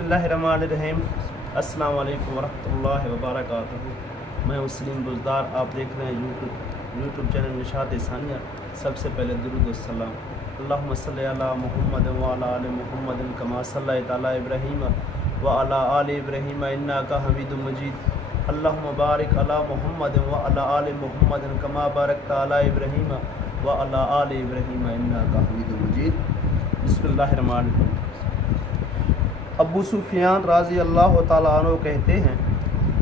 बिस्मिल्लाहिर्रहमानिर्रहीम। अस्सलाम वालेकुम वरहमतुल्लाहि वबरकातुहू। मैं वसीम बुज़दार, आप देख रहे हैं यूट्यूब चैनल निशात सानिया। सबसे पहले दुरूद व सलाम अल्लाहुम्मा सल्लि अला मुहम्मद व अला आलि मुहम्मद कमा सल्लैता अला इब्राहीम व अला आलि इब्राहीम इन्नका हमीदुम मजीद। अल्लाहुम्मा बारिक अला मुहम्मद व अला आलि मुहम्मद कमा बारकता अला इब्राहीम व अला आलि इब्राहीम इन्नका हमीदुम मजीद। बिस्मिल्लाहिर्रहमानिर्रहीम। अबू सुफियान राज़ी अल्लाह ताला अन्हु कहते हैं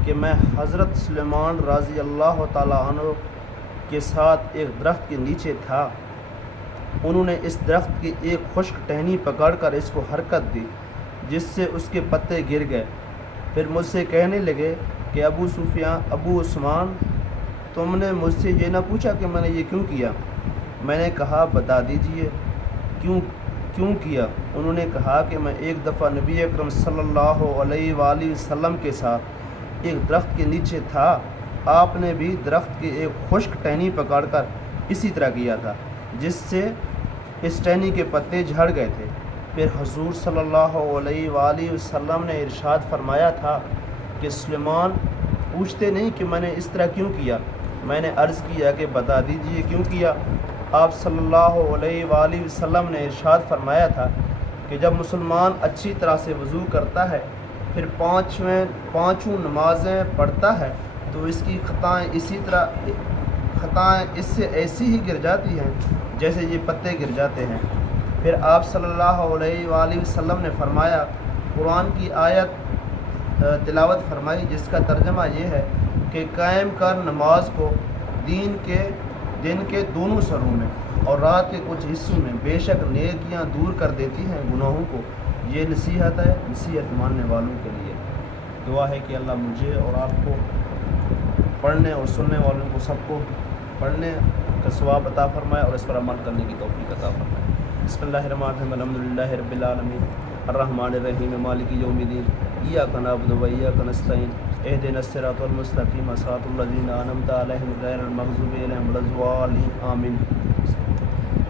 कि मैं हज़रत सुलेमान राज़ी अल्लाह ताला अन्हु के साथ एक दरख्त के नीचे था। उन्होंने इस दरख्त की एक खुश्क टहनी पकड़कर इसको हरकत दी, जिससे उसके पत्ते गिर गए। फिर मुझसे कहने लगे कि अबू उस्मान, तुमने मुझसे ये ना पूछा कि मैंने ये क्यों किया? मैंने कहा, बता दीजिए क्यों किया? उन्होंने कहा कि मैं एक दफ़ा नबी अकरम सल्लल्लाहु अलैहि वसल्लम के साथ एक दरख्त के नीचे था। आपने भी दरख्त की एक खुश्क टहनी पकड़कर इसी तरह किया था, जिससे इस टहनी के पत्ते झड़ गए थे। फिर हुज़ूर सल्लल्लाहु अलैहि वसल्लम ने इरशाद फरमाया था कि सुलेमान पूछते नहीं कि मैंने इस तरह क्यों किया। मैंने अर्ज़ किया कि बता दीजिए क्यों किया। आप सल्लल्लाहु अलैहि वसल्लम ने इरशाद फरमाया था कि जब मुसलमान अच्छी तरह से वज़ू करता है, फिर पाँचों नमाज़ें पढ़ता है, तो इसकी ख़ताएँ इससे ऐसी ही गिर जाती हैं जैसे ये पत्ते गिर जाते हैं। फिर आप सल्लल्लाहु अलैहि वसल्लम ने फरमाया, कुरान की आयत तिलावत फरमाई, जिसका तर्जमा ये है कि कायम कर नमाज को दिन के दोनों सरों में और रात के कुछ हिस्सों में, बेशक नेकियां दूर कर देती हैं गुनाहों को। ये नसीहत है नसीहत मानने वालों के लिए। दुआ है कि अल्लाह मुझे और आपको पढ़ने और सुनने वालों को सबको पढ़ने का सवाब अता फरमाए और इस पर अमल करने की तौफीक अता फरमाए। बिस्मिल्लाहिर्रहमानिर्रहीम। अल्हम्दुलिल्लाहि रब्बिल आलमीन अर्रहमानिर्रहीम मालिकि यौमिद्दीन इय्याका नअबुदु व इय्याका नस्तईन इहदिनस सिरातल मुस्तकीम सिरातल लज़ीना अनअमता अलैहिम गैरिल मग़ज़ूबि अलैहिम वलद्दाल्लीन आमीन।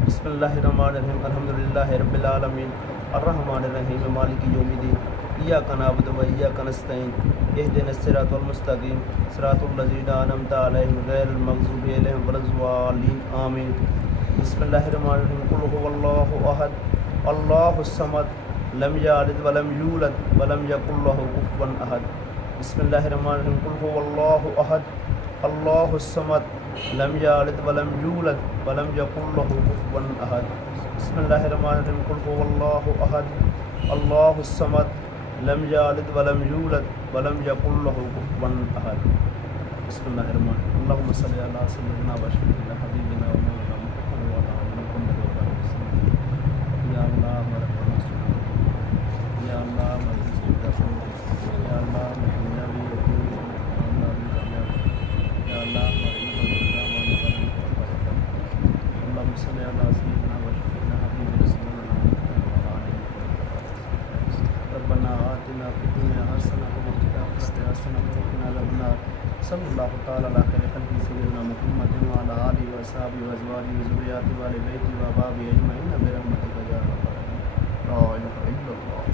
बिस्मिल्लाहिर्रहमानिर्रहीम। अल्हम्दुलिल्लाहि रब्बिल आलमीन अर्रहमानिर्रहीम मालिकि यौमिद्दीन इय्याका नअबुदु व इय्याका नस्तईन इहदिनस सिरातल मुस्तकीम सिरातल लज़ीना अनअमता अलैहिम गैरिल मग़ज़ूबि अलैहिम वलद्दाल्लीन आमीन। बिस्मिल्लाहिर्रहमानिर्रहीम। कुल हुवल्लाहु अहद अल्लाहुस समद लम यलिद वलम यूलद वलम यकुल लहू कुफुवन अहद। बिस्मिल्लाहिर्रहमानिर्रहीम। कुल हुवल्लाहु अहद अल्लाहुस समद लम यलिद वलम यूलद वलम यकुल लहू कुफुवन अहद। बिस्मिल्लाहिर्रहमानिर्रहीम। कुल हुवल्लाहु अहद अल्लाहुस समद लम यलिद वलम यूलद वलम यकुल लहू कुफुवन अहद। बिस्मिल्लाहिर्रहमानिर्रहीम। अल्लाहुम्मा सल्लि अला सय्यिदिना व शफीइना हबीबिना व मौलाना मुहम्मद व अला आलि मुहम्मद व बारिक वसल्लम। या अल्लाह मरहमना या अल्लाह मज़ीद या अल्लाह महिना भी अल्लाह भी कामयाब या अल्लाह अल्लाहुम्मा सल्लि अला सय्यिदिना व शफीइना हबीबिना रब्बना आतिना फिद दुनिया हसनतन व फिल आखिरति हसनतन व क़िना अज़ाबन्नार। सल्लल्लाहु तआला अला खैरि ख़ल्क़ि सय्यिदिना मुहम्मदिन व अला आलिहि व अस्हाबिहि व अज़वाजिहि व ज़ुर्रिय्यतिहि व अहलि बैतिहि व अहबाबिहि अजमईन बिरहमतिका या अरहमर राहिमीन। ला इलाहा इल्लल्लाह।